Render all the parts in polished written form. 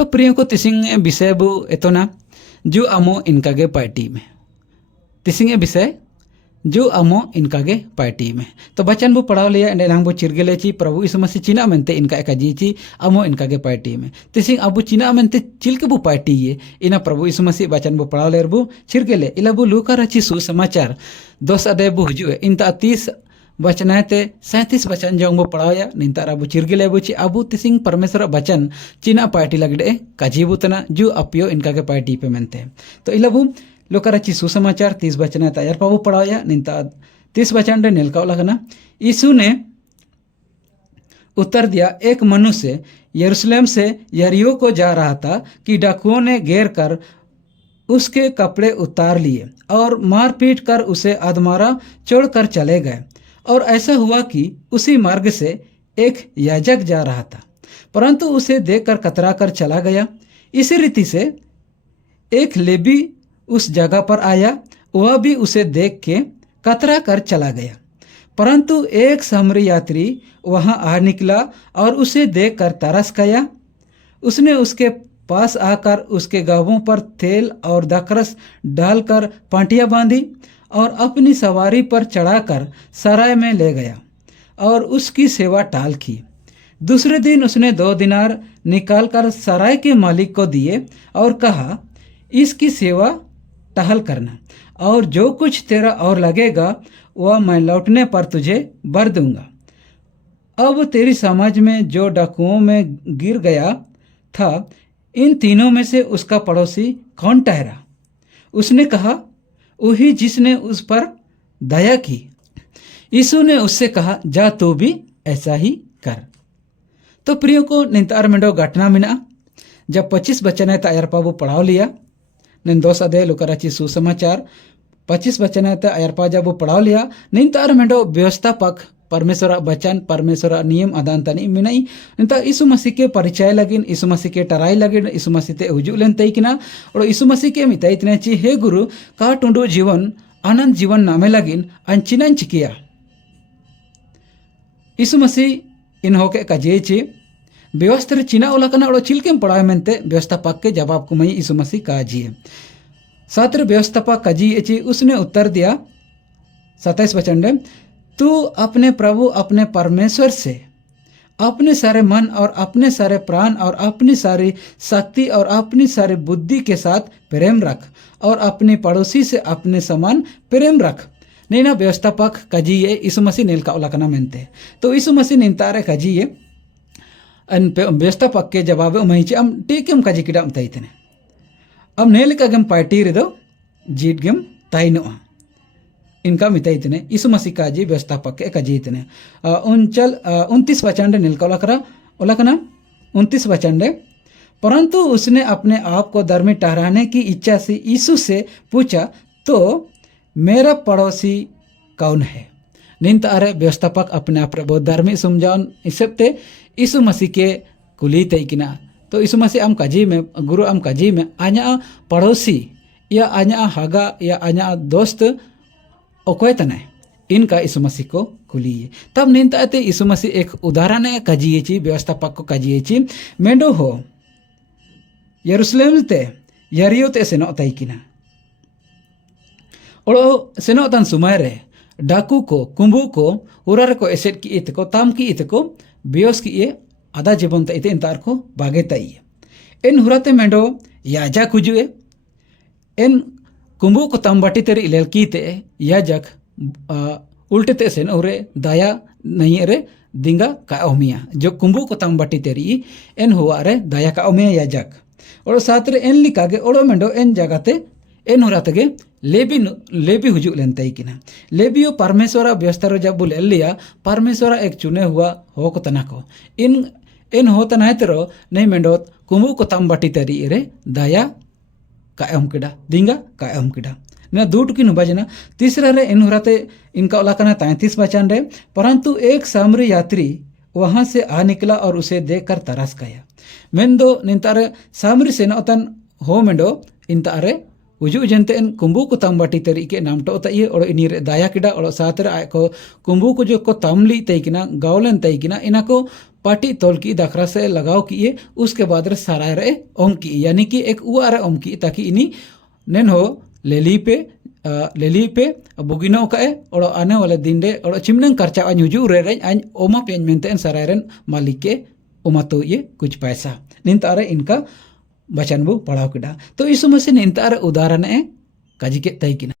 तो प्रिय को तिसिंग विषय बु एतोना जो आमो इनका गे पार्टी में तिसिंग विषय जो आमो इनका गे पार्टी में तो बचन बु पढ़ाव लिया एंड बो चिरगेले ची प्रभु यीशु मसीह चिना मेनते इनका एका जी ची आमो इनका गे पार्टी में तिसिंग अबु चिना मेनते चिलके बु पार्टी ये इना प्रभु यीशु मसीह बचन बु पढ़ाव लेर बु चिरगेले इला बु लूका रची सुसमाचार 10 अध्याय बु हुजुए इनता 30 वचनाते 37 वचन जो बो पढ़ाया निंता अबु चिरगेले बुची अबु तिसिंग परमेश्वर बचन चिना पार्टी लगड़े काजीबुतना जो अपियो इनका के पार्टी पे मेनते तो इलाबु लोकाराची सुसमाचार 30 वचन तैयार पाबु पढ़ाया निंता 30 वचन रे नेलका लगना यीशु ने उत्तर दिया एक मनुष्य यरूशलेम से यरीहो को जा रहा था कि डाकुओं ने घेर कर उसके कपड़े उतार लिए और मार पीट कर उसे अधमारा छोड़ कर चले गए। और ऐसा हुआ कि उसी मार्ग से एक याजक जा रहा था परंतु उसे देखकर कतरा कर चला गया। इसी रीति से एक लेवी उस जगह पर आया, वह भी उसे देख के कतरा कर चला गया। परंतु एक सामरी यात्री वहां आ निकला और उसे देखकर तरस गया। उसने उसके पास आकर उसके गावों पर तेल और दाखरस डालकर पांटियां बांधी और अपनी सवारी पर चढ़ाकर सराय में ले गया और उसकी सेवा टाल की। दूसरे दिन उसने 2 दिनार निकालकर सराय के मालिक को दिए और कहा, इसकी सेवा टहल करना और जो कुछ तेरा और लगेगा वह मैं लौटने पर तुझे भर दूंगा। अब तेरी समझ में जो डाकुओं में गिर गया था, इन तीनों में से उसका पड़ोसी कौन ठहरा? उसने कहा, वही जिसने उस पर दया की। यीशु ने उससे कहा, जा तू भी ऐसा ही कर। तो प्रियो को निंतार मेंडो घटना मिना जब 25 वचन तैयार पाबू पढ़ाव लिया निन 2 अध्याय लुकाराची सुसमाचार 25 वचन तैयार पा जब पढ़ाव लिया निंतार मेंडो व्यवस्थापक परमेश्वर वचन परमेश्वर नियम आदान तनी मिनाई निंता यीशु मसीह के परिचय लगिन यीशु मसीह के टराई लगिन यीशु मसीह ते हुजू लेन तैकिना और यीशु मसीह के मिताई तने ची हे गुरु का टुंडो जीवन आनंद जीवन नामे लगिन अंचिनन चिकिया। यीशु मसीह इन होके कजे ची व्यवस्था चिना ओला कना और चिलकेम पढ़ाए मेनते व्यवस्थापक के जवाब को मई यीशु मसीह काजिए सात्र व्यवस्थापक काजिए ची उसने उत्तर दिया 27 वचन में, तू अपने प्रभु अपने परमेश्वर से अपने सारे मन और अपने सारे प्राण और अपनी सारी शक्ति और अपनी सारी बुद्धि के साथ प्रेम रख और अपने पड़ोसी से अपने समान प्रेम रख। नैना व्यवस्थापक कजिए यीशु मसीह नील का उलकना मेनते तो यीशु मसीह निंतारे कजिए व्यवस्थापक के जवाब महीचे अम टीकेम कजी किडम तैतने अब नेल का गम पार्टी रे दो जीत गम ताइनो इनका मिताइतने यीशु मसीह काजी व्यवस्थापक के कजीतने 29 वचन नीलका उलकना 29 वचन परंतु उसने अपने आप को धर्मी ठहराने की इच्छा से यीशु से पूछा, तो मेरा पड़ोसी कौन है? निंत अरे व्यवस्थापक अपने आप बहुत धर्मी समझाउन इसते यीशु मसीह के कुली तैकिना तो यीशु मसीह आम काजी में गुरु आम काजी में आ냐 पड़ोसी या आ냐 हागा या आ냐 दोस्त ओकोय तने इनका यीशु मसीह को कुलिए। तब निंता ते यीशु मसीह एक उदाहरण है कजिए ची व्यवस्थापक को कजिए ची मेंडो हो यरूशलेम ते यरीहो ते सेनो तैकिना ओड़ो सेनो तन सुमाय रे डाकू को कुंभू को उरारे को एसेट की इत को ताम की इत को बियोस की ये आधा जीवन ते इंतार को बागे तई इन हुराते मेंडो याजा कुजुए इन कुंभू को तंबाटी तेरी इलेलकी ते याजक उल्टे ते सेन उरे दया नहीं रे दिंगा का ओमिया जो कुंभू को तंबाटी तेरी एन हुआ रे दया का ओमिया याजक और साथ रे एन लिका गे ओड़ो मेंडो एन जगते एन हुराते गे लेबी हुजू लेन तैकिना लेबियो परमेश्वर व्यवस्था जब बुल लिया परमेश्वर एक चुने हुआ हो को तना को इन होता नहीं तेरो नहीं मेंडोत कुंभू को तंबाटी तेरी रे दया का एम किडा दिंगा का एम किडा ना दूट की नुबाजना तीसरा रे इन हुराते इनका उलाकना 33 वचन रे परंतु एक सामरी यात्री वहां से आ निकला और उसे देखकर तरस गया। मेंदो निंतारे सामरी सेनोतन हो मेंडो इंतारे उजू जनते कुंबू को तम बाटी तरी के नाम टो तई और इनी रे दाया किडा और साथ रे आय को कुंबू को जो को तमली तई किना गावलन तई किना इना को पाटी तोल की दाखरा से लगाव किए उसके बाद रे सराय रे ओम की यानी कि एक उआ रे ओम की ताकि इनी नेन हो लेली पे बुगिनो का और आने वाले दिन रे और चिमनंग खर्चा अन हुजू रे अन ओमा पेन मेंते सराय रेन मालिक के ओमा तो ये कुछ पैसा निंतारे इनका बचन बो पढ़ाव किडा तो इस मसे निंतारे उदाहरण ए काजी के तई किना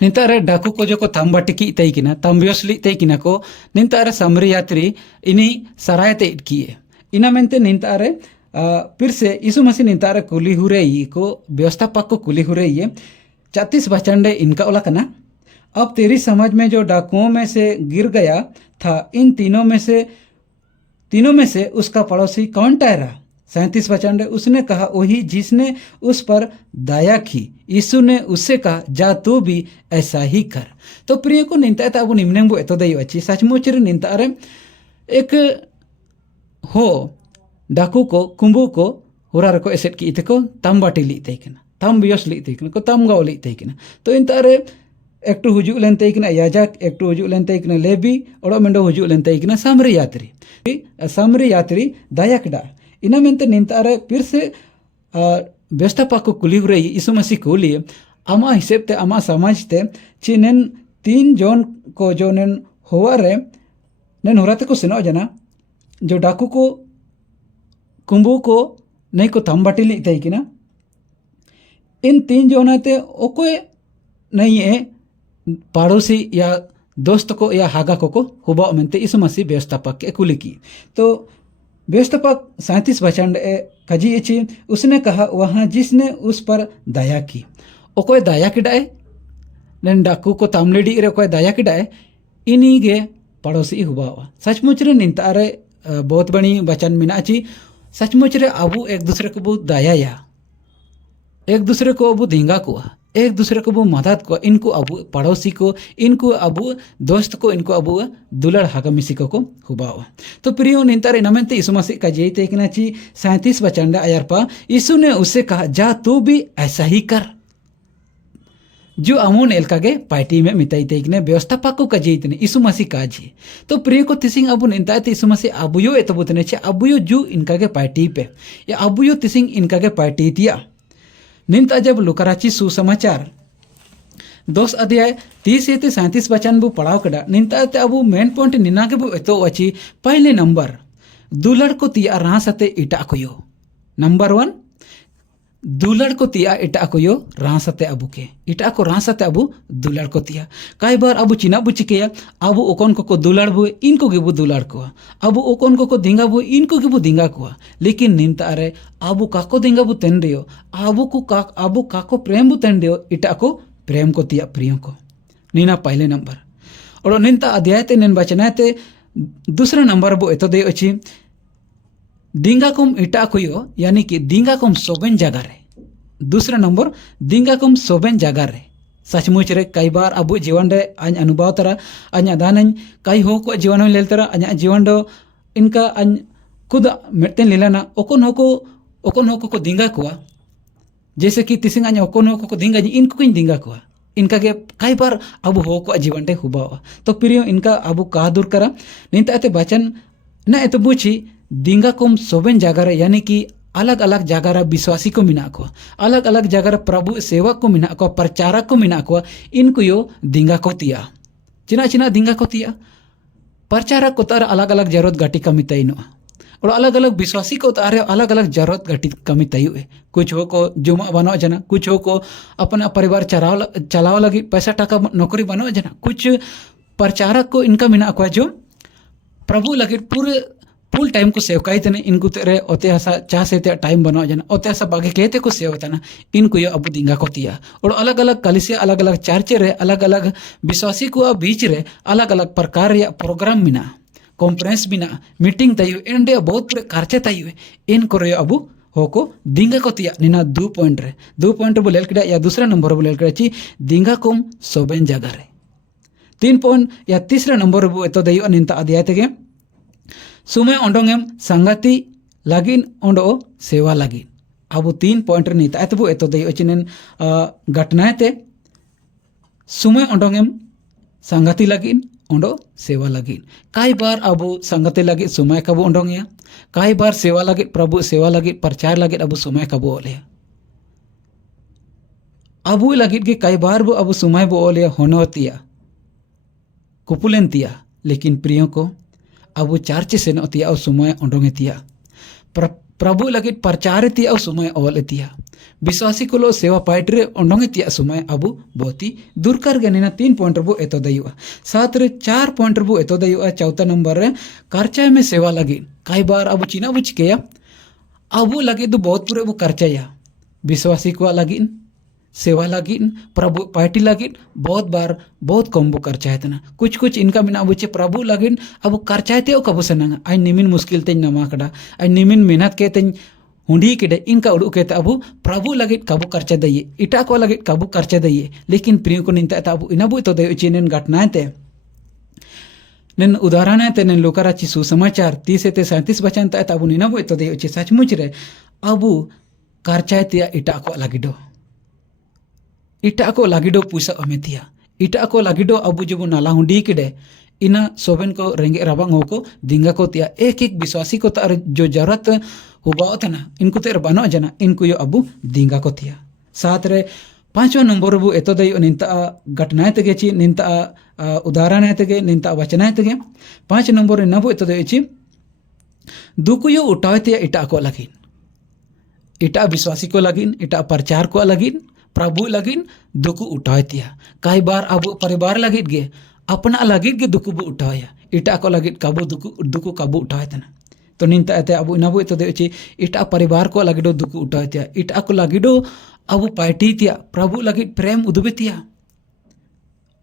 निंतारे डाकू को जो को तंबाटी की तई किना तंबियोसली तई किना को निंतारे समरी यात्री इनी सराय ते किए इना मेंते निंतारे फिर से यीशु मसीह निंतारे कुली हुरे ये को व्यवस्थापक को कुली हुरे ये 34 बचंडे इनका ओला कना। अब तेरी समझ में जो डाकुओं में से गिर गया था इन तीनों में से उसका पड़ोसी कौन ठहरा? 37 बचंडे उसने कहा वही जिसने उस पर दया की। यीशु ने उससे कहा जा तू भी ऐसा ही कर। तो प्रिय को निंता था अब निम्न बो एतो दई अच्छी सचमुच रे निंता रे एक हो डाकू को कुंबू को हुरार को एसेट की इतको तम बाटी ली तैकना तम बियोस ली तैकना को तम गाव ली तैकना तो इंता रे एकटू हुजू लेन तैकना याजक एकटू हुजू लेन तैकना लेबी ओड़ो मेंडो हुजू लेन तैकना सामरी यात्री दया किडा इना मेंते निंता रे फिर से व्यवस्थापक को कुली हुरे यीशु मसीह कुली आमा हिसाब ते आमा समाज ते चिनेन 3 जन को जो नेन होवा रे नेन होराते को सेनो जना जो डाकू को कुंबू को नहीं को तंबाटी ली तई किना इन 3 जोनाते ओकोय नहीं है पड़ोसी या दोस्त को या हागा को हुबा मेंते यीशु मसीह व्यवस्थापक के कुली की। तो व्यवस्थापक 37 बचंड कजी इची उसने कहा वहाँ जिसने उस पर दया की ओकोय दया किडाए नेन डाकू को तामलेडी रे ओकोय दया किडाए इनी गे पड़ोसी हुबा सचमुच रे निंता रे बहुत बड़ी वचन मिना ची सचमुच रे अबू एक दूसरे को बहुत दया एक दूसरे को अबू धींगा को एक दूसरे को अबू मदद को इनको अबू पड़ोसी को इनको अबू दोस्त को इनको अबू दुलड़ हागमिसी को हुबावा। तो प्रियो निंतारे नमनते यीशु मसीह का जय तेकना ची 37 बचंडा अयरपा यीशु ने उससे कहा जा तू भी ऐसा ही कर जो अमून एलकागे पार्टी में मिताई तेकने व्यवस्थापक को कजीतने यीशु मसीह काजी। तो प्रिय को तिसिंग अबू निंता ते यीशु मसीह अबुयो एतबुतने छे अबुयो जू इनका के पार्टी पे या अबुयो तिसिंग इनका के पार्टी तिया निंता जब लुकाराची सुसमाचार 2 अध्याय 30 से 37 बचन बु पढ़ाव कड़ा निंता ते अबू मेन पॉइंट निना के बु एतो अच्छी पहले नंबर दुलड़ को तिया रासते इटा कोयो नंबर 1 दुलड़ को तिया इटा को यो रासते अबू के इटा को रासते अबू दुलड़ को तिया कई बार अबू चिना बु चिकेया अबू ओकन को दुलड़ बु इनको के बु दुलड़ को अबू ओकन को दिंगा बु इनको के बु दिंगा को लेकिन निंता रे अबू काको दिंगा बु तेंडियो अबू काको प्रेम बु तेंडियो इटा को प्रेम को तिया प्रियो को नीना पहले नंबर और निंता अध्याय ते निन बचना ते दूसरा नंबर बु एतो दे अछि दिंगा कुम इटा कुयो यानी कि दिंगा कुम सोबेन जगह रे दूसरा नंबर दिंगा कुम सोबेन जगह रे सचमुच रे कई बार अबू जीवन रे अन अनुभव तरा अन दान कई हो को जीवन लेल तरा अन जीवन दो इनका अन खुद मेटन लीलाना ओकोन हो को दिंगा कुआ जैसे कि तिसिंग अन ओकोन हो को दिंगा इनको किन दिंगा कुआ इनका के कई बार अबू हो को जीवन रे हुबावा। तो प्रियो इनका अबू का दूर करा निंता वचन न एत बुझी दिंगा कुम सोबेन जागर यानी कि अलग अलग जागर विश्वासी को मिना को अलग अलग जागर प्रभु सेवक को मिना को प्रचारक को मिना को इनको यो दिंगा को तिया चिना दिंगा को तिया प्रचारक को तार अलग अलग जरूरत घटी कमी तयनो और अलग अलग विश्वासी को तारे अलग अलग जरूरत घटी कमी तयु कुछ हो को जुमा बनो जना कुछ हो को अपना परिवार चलाओ लगी पैसा टाका नौकरी बनो जना कुछ प्रचारक को इनका मिना को जो प्रभु लगे पूरे फुल टाइम को सेव काई तने इनको तेरे ओते हसा चाह से ते टाइम बनो जना ओते हसा बागे कहते को सेव तना इनको ये अबू दिंगा को तिया और अलग अलग कलिसिया अलग अलग चर्चे रे अलग अलग विश्वासी को बीच रे अलग अलग प्रकार या प्रोग्राम मिना कॉन्फ्रेंस बिना मीटिंग तयु इंडिया बहुत पूरे खर्चे तयु इन करे अबू होको दिंगा को तिया निना 2 पॉइंट बोलेल किडा या दूसरा नंबर बोलेल किडा ची दिंगा कोम सोबेन जगह रे 3 पॉइंट या तीसरा नंबर बो एतो दयु निंता अध्याय तेगे सुमे ओंडोंगेम संगति लागिन ओंडो सेवा लागिन अब 3 पॉइंट नीता तब एतो दे चिनेन घटनाएं ते समय ओंडोंगेम संगति लगिन ओंडो सेवा लगिन कई बार अब संगति लगिन समय कबो ओंडोंगया कई बार सेवा लगिन प्रभु सेवा लगिन प्रचार लगिन अब समय कबो ओले अबू लगिन के कई बार बो अब समय बो ओले होनोतिया कुपुलेंतिया लेकिन प्रियो को अब चर्च से नतिया और समय ओंडोंगेतिया प्रभु लगिन प्रचार तिया और समय ओलेतिया विश्वासी को सेवा पाइटरे ओंडोंगेतिया समय अब बहुती दुर्कर गनिना 3 पॉइंट बो एतो दयुआ साथ रे 4 पॉइंट बो एतो दयुआ चौथा नंबर रे खर्चा में सेवा लगिन कई बार अब चिना बुझ के अब लगे तो बहुत पूरे वो खर्चाया विश्वासी को लगिन सेवा लगिन प्रभु पार्टी लगिन बहुत बार बहुत कम बो खर्चा तना कुछ इनका मिना बुचे प्रभु लगिन अब खर्चाते कबो सेना आई निमिन मुश्किल ते नमा कड़ा आई निमिन मेहनत के ते हुंडी के इनका उड़ू के अब प्रभु लगिन कबो खर्चा दइए इटा को लगिन कबो खर्चा दइए लेकिन प्रिय को निंता अब इनाबू तो दे चिनेन घटनाएं ते नेन उदाहरण ते नेन लोकाराची सुसमाचार 30 से 37 वचन ता अब निनाबू तो दे सचमुच रे अब खर्चाते इटा को लगिडो इटा को लागिडो पुसा अमेतिया इटा को लागिडो अब जब नाला हुंडी किडे इना सोबेन को रेंगे राबांग हो को दिंगा को तिया एक विश्वासी को तार जो जरूरत हुआ था इनको तेर बनो जना इनको यो अब दिंगा को तिया साथ रे 5वां नंबर बु एतो दयो निंता घटनाएं तेगे ची निंता उदाहरण तेगे निंता वचनाएं तेगे 5 नंबर रे नबो एतो दयो ची दुकु यो उठावतिया इटा को लगिन इटा विश्वासी को लगिन इटा प्रचार को लगिन प्रभु लगिन दुकु उठावतिया कई बार अब परिवार लगिन गे अपना लगिन गे दुकु बु उठावया इटा को लगिन कबो दुकु कबो उठावतना तो निंता एते अब इनाबो तो देची इटा परिवार को लगिडो दुकु उठावतिया इटा को लगिडो अब पार्टी तिया प्रभु लगिन प्रेम उदुबेतिया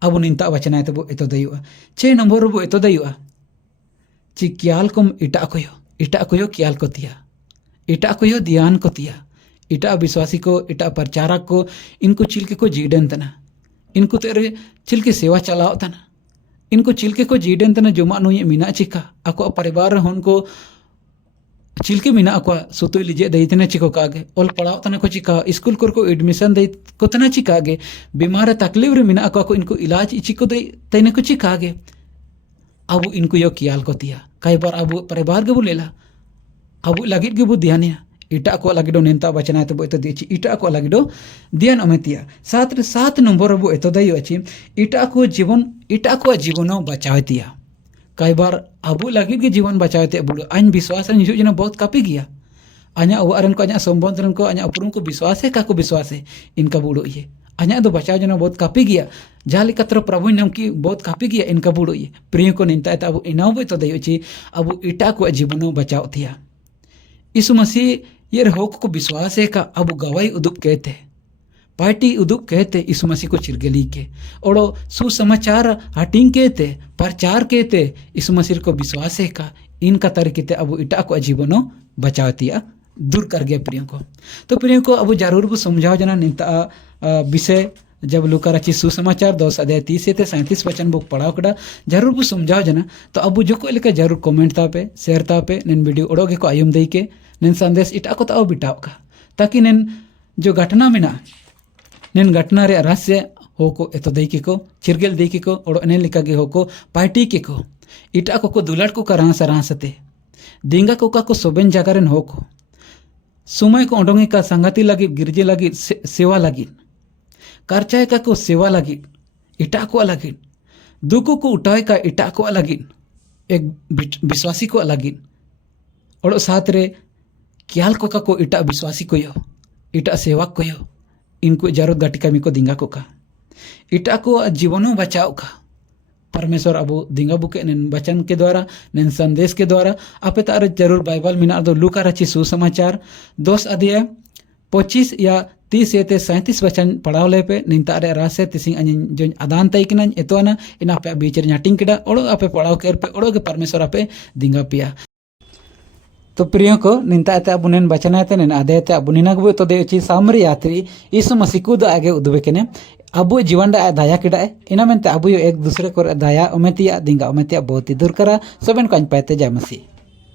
अब निंता वचना एते एतो दयुआ 6 नंबर बो एतो दयुआ ची क्याल कोम इटा कोयो क्याल को तिया इटा कोयो ध्यान को तिया इटा विश्वासी को इटा प्रचारक को इनको चिलके को जीडन तना इनको तेरे चिलके सेवा चलाओ तना इनको चिलके को जीडन तना जुमा नुये मिना चिका ako परिवार होन को चिलके मिना ako सुतो लीजे दई तना चिको कागे ओल पढ़ाओ तना को चिका स्कूल को एडमिशन दई को तना चिकागे बीमार तकलीफ रे मिना ako इनको इलाज चिको दई तने को चिकागे अब इनको यो कियाल को तिया कई बार अब परिवार के बोलेला अब लगित के बु ध्यानिया इटा को लगिडो नेंता बचना तो बोतो दिची इटा को लगिडो ध्यान अमेतिया 7 नंबर बो एतो दयो अछि इटा को जीवनो बचावतिया कई बार अब लगित के जीवन बचावते बुडो अन विश्वास निजु जना बहुत कापी गया अना अवरन को अना संबंधन को अना उपरुम को विश्वास है का को विश्वास है इनका बुडो ये अना दो बचाव जना बहुत कापी गया जाली कत्र प्रभु नाम की बहुत कापी गया इनका बुडो ये प्रिय को निंता अब इनाव बोतो दयो अछि अब इटा को जीवनो बचावतिया यीशु मसीह ये होक को विश्वास है का अब गवाही उदुप कहते पार्टी उदुप कहते यीशु मसीह को चिरगली के और सुसमाचार हटिंग कहते प्रचार कहते यीशु मसीह को विश्वास है का इनका तरीके अब इटा को जीवनो बचावतिया दूर कर गया प्रियो को तो प्रियो को अब जरूर वो समझाओ जना निंता विषय जब लुकाराची सुसमाचार 2 अध्याय 30 से 37 वचन बुक पढ़ाओ कड़ा जरूर वो समझाओ जना तो अब जो को लेकर जरूर कमेंट तापे शेयर तापे नेन वीडियो ओडोगे को आयुम दई के नेन संदेश इटा को ताओ बिटाओ का ताकि नेन जो घटना मिना नेन घटना रे रहस्य हो को एतो दई के को चिरगेल दई के को और नेन लिखा गे हो को पार्टी के को इटा को दुलट को करा सरासते दिंगा को सोबेन जागरन हो को समय को ओडोंगे का संगति लगी गिरजे लगी सेवा लगी खर्चाए का को सेवा लगी इटा को लगी दुखों को उठाए का इटा को लगी एक विश्वासी को लगी और साथ रे क्याल को का को इटा विश्वासी को यो इटा सेवक को यो इनको जरूरत गटी कमी को दिंगा को का इटा को जीवनों बचाओ का परमेश्वर अब दिंगा बुके नेन वचन के द्वारा नेन संदेश के द्वारा आपे तार जरूर बाइबल मिना दो लुकाराची सुसमाचार 2 अध्याय 25 या 30 से 37 वचन पढ़ाव ले पे निंता रे रासे तिसिंग अन जो आदान तई किना एतोना इन आपे बीच रे न्याटिंग केडा ओडो आपे पढ़ाव केर पे ओडो के परमेश्वर आपे दिंगा पिया तो प्रियो को निंता ते अबुनेन बचनाते नेन आदेते अबुनिना गबो तो देची सामरी यात्री यीशु मसीह को द आगे उदबे केने अबु जीवन डा दया किडाए इना मेनते अबु एक दूसरे को दया उमेतिया दिंगा उमेतिया बहुत ही दूर करा सबन को पाते जय मसीह।